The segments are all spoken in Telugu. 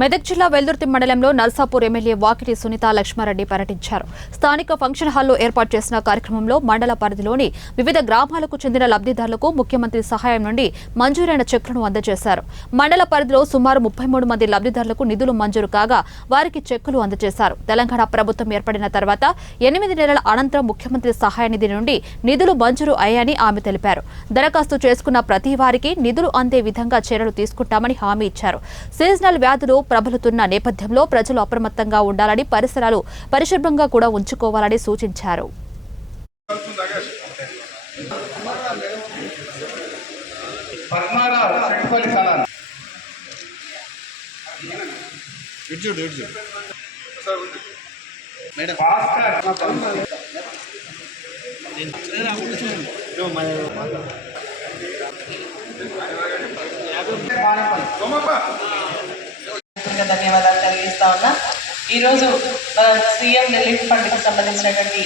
మెదక్ జిల్లా వెల్దుర్తి మండలంలో నర్సాపూర్ ఎమ్మెల్యే వాకిటి సునీత లక్ష్మారెడ్డి పర్యటించారు. స్థానిక ఫంక్షన్ హాల్లో ఏర్పాటు చేసిన కార్యక్రమంలో మండల పరిధిలోని వివిధ గ్రామాలకు చెందిన లబ్ధిదారులకు ముఖ్యమంత్రి సహాయం నుండి మంజూరైన చెక్కులను అందజేశారు. మండల పరిధిలో సుమారు 33 మంది లబ్ధిదారులకు నిధులు మంజూరు కాగా వారికి చెక్కులు అందజేశారు. తెలంగాణ ప్రభుత్వం ఏర్పడిన తర్వాత 8 నెలల అనంతరం ముఖ్యమంత్రి సహాయ నిధి నుండి నిధులు మంజూరు అయ్యాయని ఆమె తెలిపారు. దరఖాస్తు చేసుకున్న ప్రతి వారికి నిధులు అందే విధంగా చర్యలు తీసుకుంటామని హామీ ఇచ్చారు. సీజనల్ వ్యాధులు ప్రబలుతున్న నేపథ్యంలో ప్రజలు అప్రమత్తంగా ఉండాలని, పరిసరాలు పరిశుభ్రంగా కూడా ఉంచుకోవాలని సూచించారు. ధన్యవాదాలు తెలియజేస్తా ఉన్నా. ఈరోజు మన సీఎం రిలీఫ్ ఫండ్కి సంబంధించినటువంటి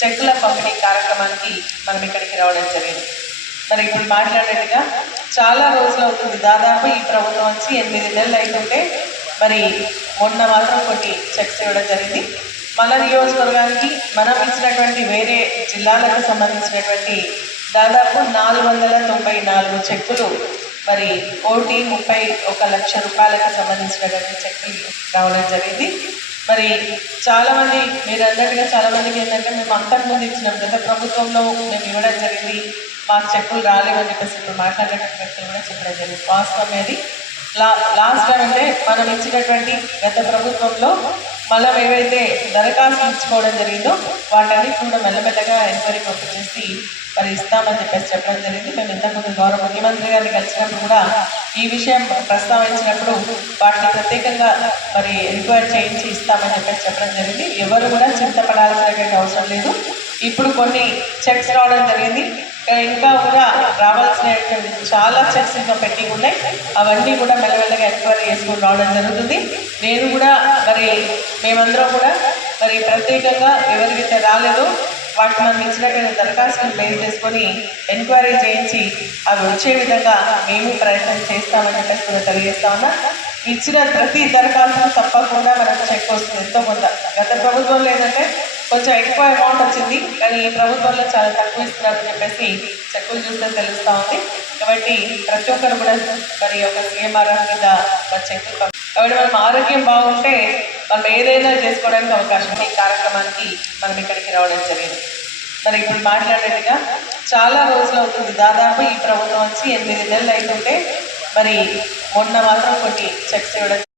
చెక్కుల పంపిణీ కార్యక్రమానికి మనం ఇక్కడికి రావడం జరిగింది. మరి ఇప్పుడు మాట్లాడినట్టుగా చాలా రోజులు అవుతుంది, దాదాపు ఈ ప్రభుత్వం వచ్చి 8 నెలలు అవుతుంటే మరి మొన్న మాత్రం కొన్ని చెక్స్ ఇవ్వడం జరిగింది. మన నియోజకవర్గానికి మనం ఇచ్చినటువంటి వేరే జిల్లాలకు సంబంధించినటువంటి దాదాపు 494 చెక్కులు మరి 1,31 లక్ష రూపాయలకు సంబంధించినటువంటి చెక్కులు రావడం జరిగింది. మరి చాలామంది మీరు అన్నట్టుగా చాలామందికి ఏంటంటే మేము అంతకుముందు ఇచ్చినాం, గత ప్రభుత్వంలో మేము ఇవ్వడం జరిగింది, మాకు చెక్కులు రాలేవని చెప్పేసి ఇప్పుడు మాట్లాడేటువంటి వ్యక్తులు కూడా చెప్పడం జరిగింది. వాస్తవం అది లాస్ట్ టైం అంటే మనం ఇచ్చినటువంటి గత ప్రభుత్వంలో మనం ఏవైతే దరఖాస్తు ఇచ్చుకోవడం జరిగిందో వాటన్నిటి కూడా మెల్లమెల్లగా ఎంక్వైరీ పంపించేసి మరి ఇస్తామని చెప్పేసి చెప్పడం జరిగింది. మేము ఇంతకుముందు గౌరవ ముఖ్యమంత్రి గారిని కలిసినప్పుడు కూడా ఈ విషయం ప్రస్తావించినప్పుడు వాటిని ప్రత్యేకంగా మరి ఎంక్వైరీ చేయించి ఇస్తామని చెప్పేసి చెప్పడం జరిగింది. ఎవరు కూడా చింతపడాల్సినటువంటి అవసరం లేదు. ఇప్పుడు కొన్ని చెక్స్ రావడం జరిగింది, ఇంకా కూడా రావాల్సినటువంటి చాలా చెక్స్ ఇంకా పెండింగ్ ఉన్నాయి. అవన్నీ కూడా మెల్లమెల్లగా ఎంక్వైరీ చేసుకొని రావడం జరుగుతుంది. నేను కూడా మరి మేమందరం కూడా మరి ప్రత్యేకంగా ఎవరికైతే రాలేదో వాటిని మనం ఇచ్చినటువంటి దరఖాస్తులు బేస్ చేసుకొని ఎంక్వైరీ చేయించి అవి వచ్చే విధంగా మేము ప్రయత్నం చేస్తామని చెప్పేసి కూడా తెలియజేస్తా ఉన్నా. ఇచ్చిన ప్రతి దరఖాస్తు తప్పకుండా మనకు చెక్ వస్తుంది ఎంతో కొంత. గత ప్రభుత్వంలో ఏంటంటే కొంచెం ఎక్కువ అమౌంట్ వచ్చింది, కానీ ఈ ప్రభుత్వంలో చాలా తక్కువ ఇస్తున్నారని చెప్పేసి చెక్కులు చూస్తే తెలుస్తూ ఉంది. కాబట్టి ప్రతి ఒక్కరు కూడా మరి ఒక సీఎంఆర్ఎఫ్ మీద మన చెక్కులు కాబట్టి మనం ఆరోగ్యం బాగుంటే మనం ఏదైనా చేసుకోవడానికి అవకాశం. ఈ కార్యక్రమానికి మనం ఇక్కడికి రావడం జరిగింది. మరి ఇప్పుడు మాట్లాడినట్టుగా చాలా రోజులు అవుతుంది, దాదాపు ఈ ప్రభుత్వం వచ్చి 8 నెలలు అవుతుంటే మరి మొన్న మాత్రం కొన్ని చెక్స్ ఇవ్వడం